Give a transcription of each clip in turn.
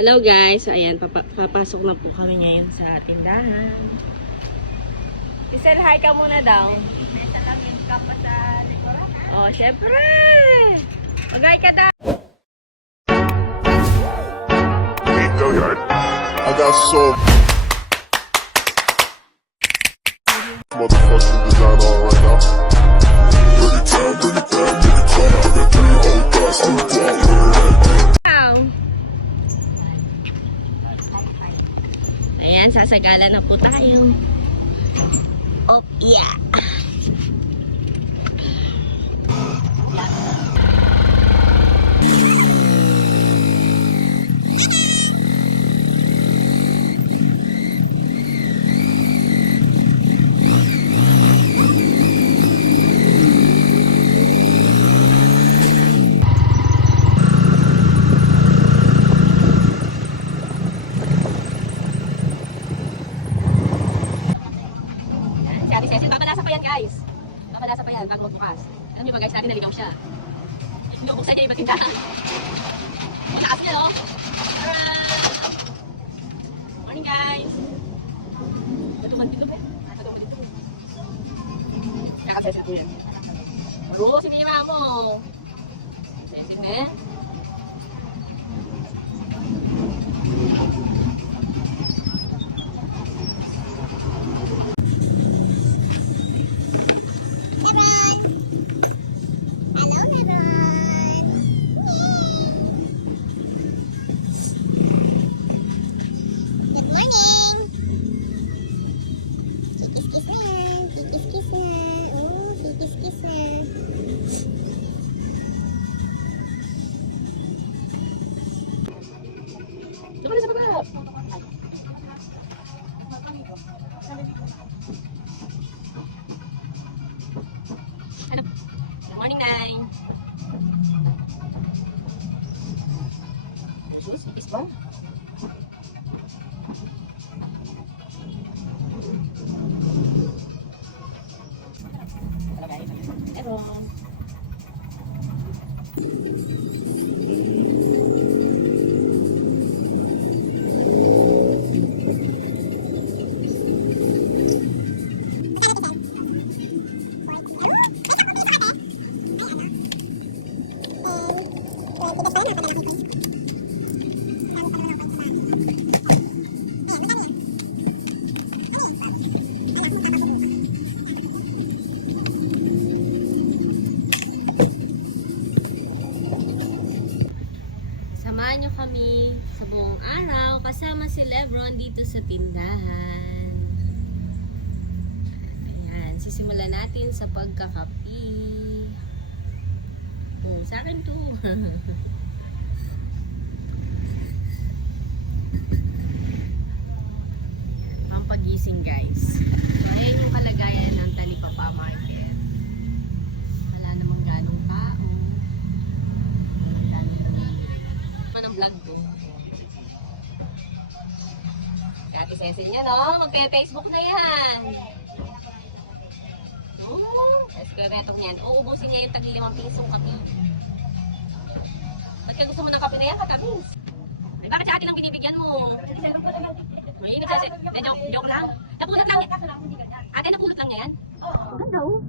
Hello guys, so ayan, papa- papasok na po kami ngayon sa tindahan. Isel, hi ka muna daw. Mesa lang yung kapa sa likuran, ha? Oh, syempre! Mag-hi ka daw! I got so Sasagala na po tayo. Oh, yeah! Iba't tindahan. Wala kasi yan, oh. Alright. Morning guys. Matuman dito, pe. Matuman dito. Cecil po yan. Marungo si Mima mo. Cecil, pe. Jesus, is ba? Hello, guys. Hello. Samahan nyo kami sa buong araw kasama si Lebron dito sa tindahan. Ayan, sisimulan natin sa pagkakapi. Oh, sa akin to. Pampagising guys. So, ayan yung kalagayan ng Talipapa Market. Ano ang vlog ko? Ate Cecil yan, oh. Magpe-Facebook na yan. Oo. Eskwento niyan. Uubusin niya yung tagli limang pisong kape. Ba't ka gusto mo ng kape na yan, katamis? Ay, bakit sa atin ang binibigyan mo? May nagsasit. Na, joke, joke lang. Napulot lang. Ate, napulot lang niya yan? Ganda, oh.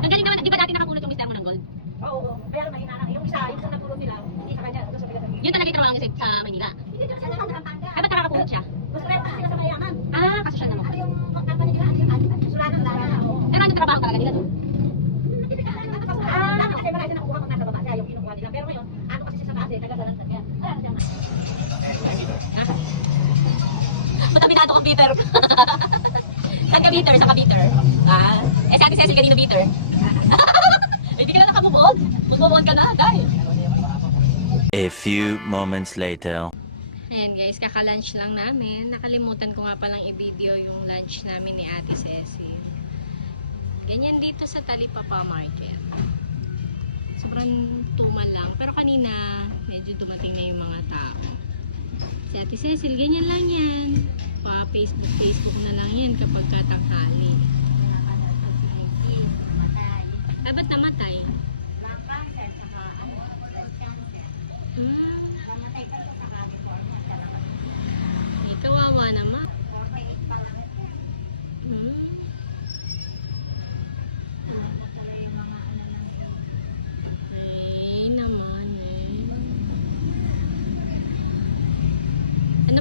Ang galing naman, di ba dati nakapulot yung mister mo ng gold? Oo, pero may inana. Yung isa, yung sa nagulong nila, hindi sa kanya. Gusto sila sa Yun talaga yung trabaho niya sa- sa Manila. Hindi doon sila sa Pampanga. Ay, ba't nakakapulot siya? Gusto rin sila sa mayaman. Ah, kasi siya naman. Ano yung company nila? Ano yung sulanan lara? Oo. Trabaho talaga nila doon? Ah, kasi marami siya nakuha kung nasa baba siya. Pero ngayon, ano kasi siya sa taas eh, taga-dalantan niya. Wala na siya. Kang bitter. Saan ka bitter? Saan ka bitter? Ah, eh si Ate Cecil kanino bitter? Hindi ka na nakabubog. Magbubog ka na, dahil. A few moments later. Ayan guys, kaka-lunch lang namin. Nakalimutan ko nga palang i-video yung lunch namin ni Ate Cecil. Ganyan dito sa Talipapa Market. Sobrang tumal lang. Pero kanina, medyo dumating na yung mga tao. Si Ate Cecil, ganyan lang yan. Pa Facebook, Facebook na lang yan kapag katanghali. Ay, ba't namatay?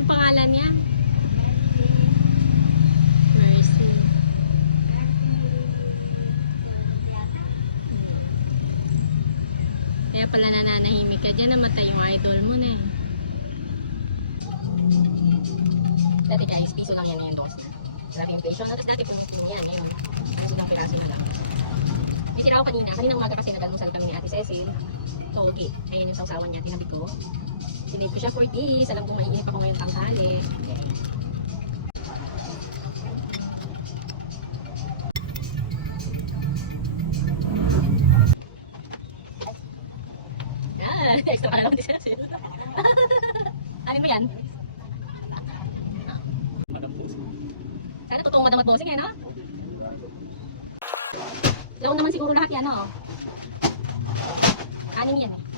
Pangalan niya? Mercy. Kaya pala nananahimik ka dyan, namatay yung idol mo na eh. Dati guys, piso lang yan ngayon toast. Grabe inflation. Tapos dati punong-puno yan ngayon. Silang piraso na lang. Yung sinaw kanina, kanina umaga kasi nag-almusal kami ni Ate Cecil. Togi. Ayan yung sausawan niya, tinabi ko. Sinave ko siya for this. Alam ko maiinip ako ngayon tanghali. Yan, extra pala ni Cecil. ano mo yan? Sana totoong madam at bossing eh, no? Laon naman siguro lahat yan, no? Anim yan eh.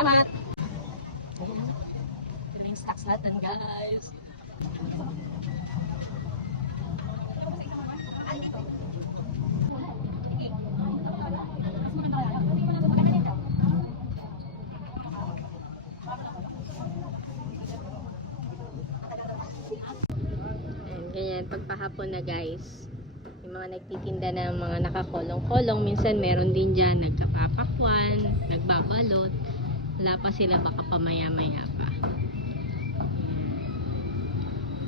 Salamat! Ito yung stocks natin, guys. Pagpahapon na guys. Yung mga nagtitinda ng mga nakakolong-kolong, minsan meron din dyan nagkapapakwan, nagbabalot. Wala pa sila, baka pamaya-maya pa. Ayan.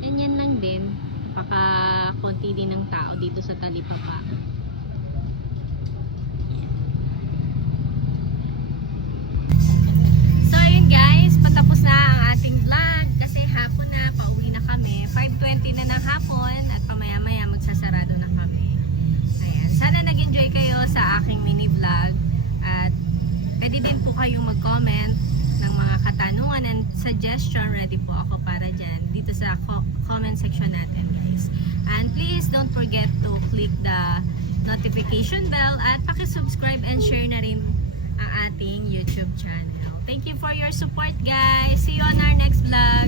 Ganyan lang din. Baka konti din ng tao dito sa Talipapa. So ayun guys, patapos na ang ating vlog kasi hapon na, pauwi na kami. 5.20 na ng hapon at pamaya-maya magsasarado na kami. Ayan, sana nag-enjoy kayo sa aking mini vlog pwede din po kayong mag-comment ng mga katanungan and suggestion. Ready po ako para dyan dito sa co- comment section natin guys. And please don't forget to click the notification bell at pakisubscribe and share na rin ang ating YouTube channel. Thank you for your support guys. See you on our next vlog.